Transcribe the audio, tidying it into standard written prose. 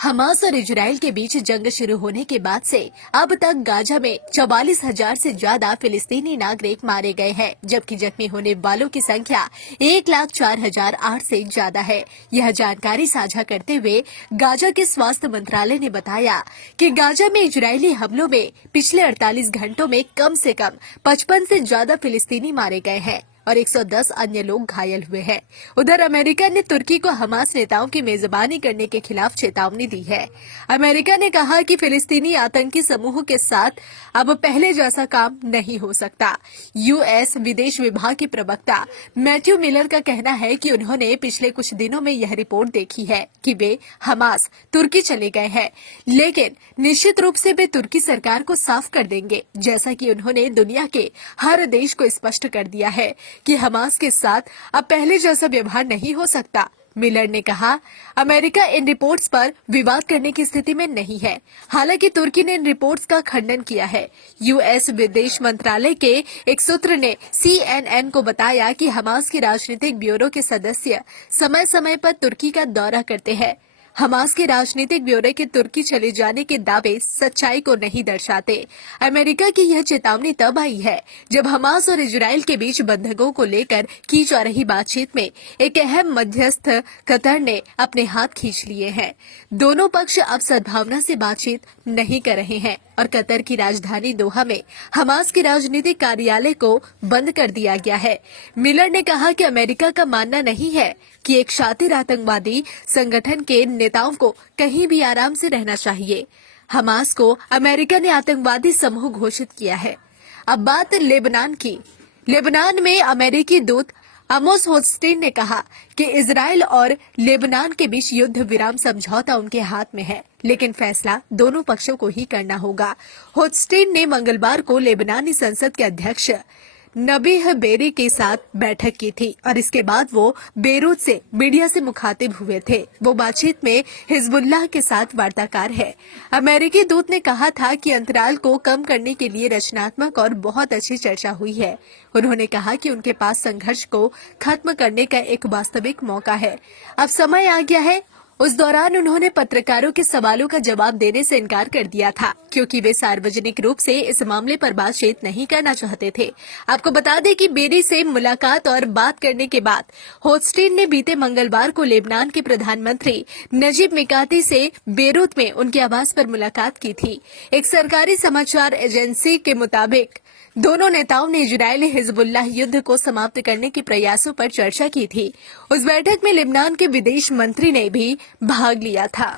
Hamas और Israel के बीच जंग शुरू होने के बाद से अब तक गाजा में 44,000 से ज्यादा फिलिस्तीनी नागरिक मारे गए हैं, जबकि जख्मी होने वालों की संख्या 1,04,008 से ज्यादा है। यह जानकारी साझा करते हुए गाजा के स्वास्थ्य मंत्रालय ने बताया कि गाजा में इजरायली हमलों में पिछले 48 घंटों में कम से कम 55 से ज्यादा फिलिस्तीनी मारे गए हैं और 110 अन्य लोग घायल हुए हैं। उधर अमेरिका ने तुर्की को हमास नेताओं की मेजबानी करने के खिलाफ चेतावनी दी है। अमेरिका ने कहा कि फिलिस्तीनी आतंकी समूह के साथ अब पहले जैसा काम नहीं हो सकता। यूएस विदेश विभाग के प्रवक्ता मैथ्यू मिलर का कहना है कि उन्होंने पिछले कुछ दिनों में यह रिपोर्ट देखी है कि वे हमास तुर्की चले गए हैं, लेकिन निश्चित रूप से वे तुर्की सरकार को साफ कर देंगे, जैसा कि उन्होंने दुनिया के हर देश को स्पष्ट कर दिया है कि हमास के साथ अब पहले जैसा व्यवहार नहीं हो सकता। मिलर ने कहा, अमेरिका इन रिपोर्ट्स पर विवाद करने की स्थिति में नहीं है। हालांकि तुर्की ने इन रिपोर्ट्स का खंडन किया है। यूएस विदेश मंत्रालय के एक सूत्र ने CNN को बताया कि हमास के राजनीतिक ब्यूरो के सदस्य समय समय पर तुर्की का दौरा करते हैं। हमास के राजनीतिक ब्यूरो के तुर्की चले जाने के दावे सच्चाई को नहीं दर्शाते। अमेरिका की यह चेतावनी तब आई है जब हमास और इजराइल के बीच बंधकों को लेकर की जा रही बातचीत में एक अहम मध्यस्थ कतर ने अपने हाथ खींच लिए हैं। दोनों पक्ष अब सद्भावना से बातचीत नहीं कर रहे हैं और कतर की राजधानी दोहा में हमास के राजनीतिक कार्यालय को बंद कर दिया गया है। मिलर ने कहा कि अमेरिका का मानना नहीं है कि एक शातिर आतंकवादी संगठन के नेताओं को कहीं भी आराम से रहना चाहिए। हमास को अमेरिका ने आतंकवादी समूह घोषित किया है। अब बात लेबनान की। लेबनान में अमेरिकी दूत आमोस होचस्टीन ने कहा कि इजराइल और लेबनान के बीच युद्ध विराम समझौता उनके हाथ में है, लेकिन फैसला दोनों पक्षों को ही करना होगा। होचस्टीन ने मंगलवार को लेबनानी संसद के अध्यक्ष नबीह बेरी के साथ बैठक की थी और इसके बाद वो बेरूत से मीडिया से मुखातिब हुए थे। वो बातचीत में हिजबुल्लाह के साथ वार्ताकार है। अमेरिकी दूत ने कहा था कि अंतराल को कम करने के लिए रचनात्मक और बहुत अच्छी चर्चा हुई है। उन्होंने कहा कि उनके पास संघर्ष को खत्म करने का एक वास्तविक मौका है। अब समय आ गया है। उस दौरान उन्होंने पत्रकारों के सवालों का जवाब देने से इनकार कर दिया था, क्योंकि वे सार्वजनिक रूप से इस मामले पर बातचीत नहीं करना चाहते थे। आपको बता दें कि बेरी से मुलाकात और बात करने के बाद होचस्टीन ने बीते मंगलवार को लेबनान के प्रधानमंत्री नजीब मिकाती से बेरूत में उनके आवास पर मुलाकात की थी। एक सरकारी समाचार एजेंसी के मुताबिक दोनों नेताओं ने इजरायली हिजबुल्लाह युद्ध को समाप्त करने के प्रयासों पर चर्चा की थी। उस बैठक में लेबनान के विदेश मंत्री ने भी भाग लिया था।